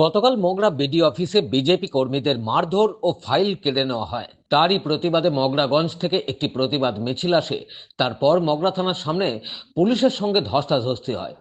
গতকাল মগরা বিডি অফিসে বিজেপি কর্মীদের মারধর ও ফাইল কেড়ে নেওয়া হয়। তারই প্রতিবাদে মগরাগঞ্জ থেকে একটি প্রতিবাদ মিছিল আসে। তারপর মগরা থানার সামনে পুলিশের সঙ্গে ধস্তাধস্তি হয়।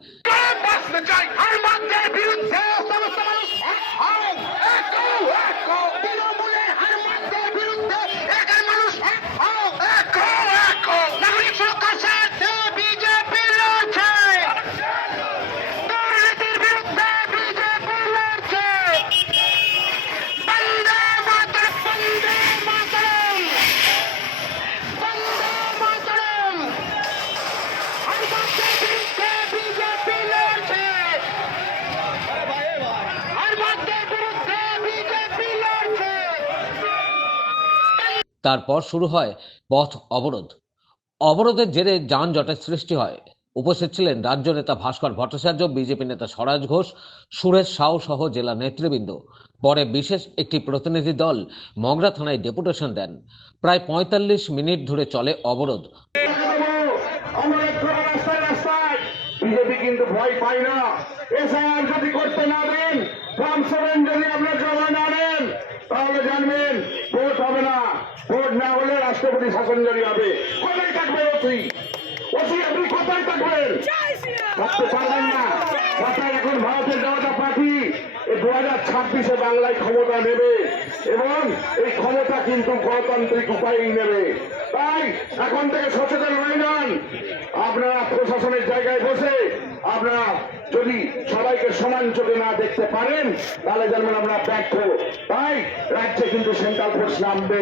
তারপর শুরু হয় পথ অবরোধ। অবরোধের জেরে যানজটের সৃষ্টি হয়। উপস্থিত ছিলেন রাজ্য নেতা ভাস্কর ভট্টাচার্য, বিজেপি নেতা স্বরাজ ঘোষ, সুরেশ সাউ সহ জেলা নেতৃবৃন্দ। পরে বিশেষ একটি প্রতিনিধি দল মগরা থানায় ডেপুটেশন দেন। প্রায় ৪৫ মিনিট ধরে চলে অবরোধ। বিজেপি কিন্তু ভয় পায় না। এসআইআর যদি করতে না দেন, ফর্ম 7 যদি আপনার জমা না দেন, তাহলে জানবেন ভোট হবে না। ভোট না হলে রাষ্ট্রপতি শাসন জারি হবে। কোথায় থাকবে ওসি? ওসি আপনি কোথায় থাকবেন? থাকতে পারবেন না। কোথায় এখন ভারতের জনতা পার্টি 2026-এ বাংলায় ক্ষমতা নেবে এবং এই ক্ষমতা কিন্তু গণতান্ত্রিক উপায়েই নেবে। তাই এখন থেকে সচেতন হয়ে যান। আপনারা প্রশাসনের জায়গায় বসে আপনারা যদি সবাইকে সমান চোখে না দেখতে পারেন, তাহলে জানবেন আমরা ব্যর্থ। তাই রাজ্যে কিন্তু সেন্ট্রাল ফোর্স নামবে।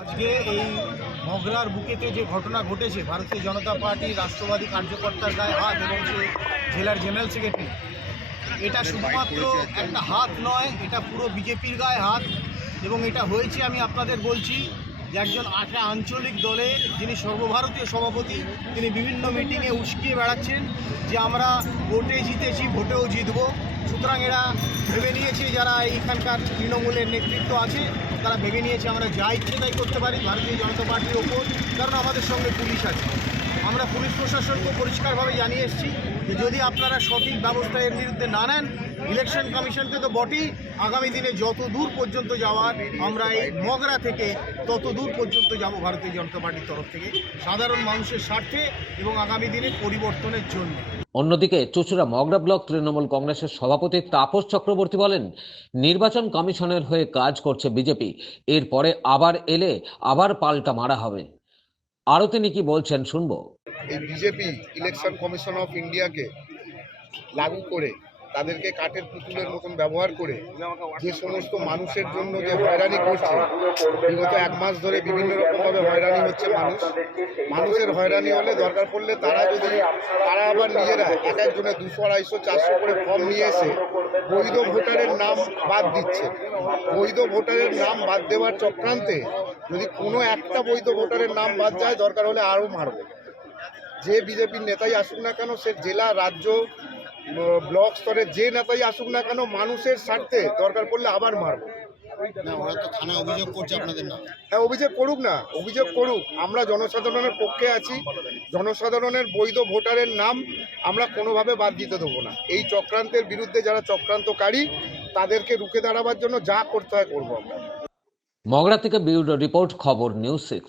আজকে এই মগরার বুকেতে যে ঘটনা ঘটেছে, ভারতীয় জনতা পার্টি রাষ্ট্রবাদী কার্যকর্তার গায়ে হাত এবং সে জেলার জেনারেল সেক্রেটারি, এটা শুধুমাত্র একটা হাত নয়, এটা পুরো বিজেপির গায়ে হাত। এবং এটা হয়েছে, আমি আপনাদের বলছি, যে একজন আঞ্চলিক দলের যিনি সর্বভারতীয় সভাপতি, তিনি বিভিন্ন মিটিংয়ে উস্কিয়ে বেড়াচ্ছেন যে আমরা ভোটে জিতেছি, ভোটেও জিতবো। সুতরাং এরা ভেবে নিয়েছে, যারা এইখানকার তৃণমূলের নেতৃত্ব আছে, তারা ভেবে নিয়েছে আমরা যা ইচ্ছে তাই করতে পারি ভারতীয় জনতা পার্টির ওপর, কারণ আমাদের সঙ্গে পুলিশ আছে। আমরা পুলিশ প্রশাসনকে পরিষ্কারভাবে জানিয়ে এসেছি যে যদি আপনারা সঠিক ব্যবস্থা এর বিরুদ্ধে না নেন, ইলেকশন কমিশনকে তো বটেই, আগামী দিনে যত দূর পর্যন্ত যাওয়ার আমরা এই মগরা থেকে তত দূর পর্যন্ত যাব ভারতীয় জনতা পার্টির তরফ থেকে, সাধারণ মানুষের স্বার্থে এবং আগামী দিনে পরিবর্তনের জন্য। অন্যদিকে চুঁচুড়া মগরা ব্লক তৃণমূল কংগ্রেসের সভাপতি তাপস চক্রবর্তী বলেন, নির্বাচন কমিশনের হয়ে কাজ করছে বিজেপি, এরপরে আবার এলে আবার পাল্টা মারা হবে। আরও তিনি কি বলছেন শুনবো। এই বিজেপি ইলেকশন কমিশন অফ ইন্ডিয়াকে লাগু করে, তাদেরকে কাঠের পুতুলের মতন ব্যবহার করে যে সমস্ত মানুষের জন্য যে হয়রানি করছে, বিগত 1 মাস ধরে বিভিন্ন রকমভাবে হয়রানি হচ্ছে মানুষের হয়রানি হলে দরকার পড়লে তারা আবার নিজেরা এক একজনের 200, 250, 400 করে ফর্ম নিয়ে এসে বৈধ ভোটারের নাম বাদ দিচ্ছে। বৈধ ভোটারের নাম বাদ দেওয়ার চক্রান্তে যদি কোনো একটা বৈধ ভোটারের নাম বাদ যায়, দরকার হলে আরও মারব। যে বিজেপির নেতাই আসুক না কেন, সে জেলা, রাজ্য, ব্লক স্তরে যে নেতাই আসুক না কেন, মানুষের স্বার্থে দরকার পড়লে আবার মারব। ওরা তো থানায় অভিযোগ করছে আপনাদের নাম। হ্যাঁ, অভিযোগ করুক না, অভিযোগ করুক। আমরা জনসাধারণের পক্ষে আছি। জনসাধারণের বৈধ ভোটারের নাম আমরা কোনোভাবে বাদ দিতে দেবো না। এই চক্রান্তের বিরুদ্ধে যারা চক্রান্তকারী, তাদেরকে রুখে দাঁড়াবার জন্য যা করতে হয় করবো আমরা। মগরা থেকে ব্যুরো রিপোর্ট, খবর নিউজ 6।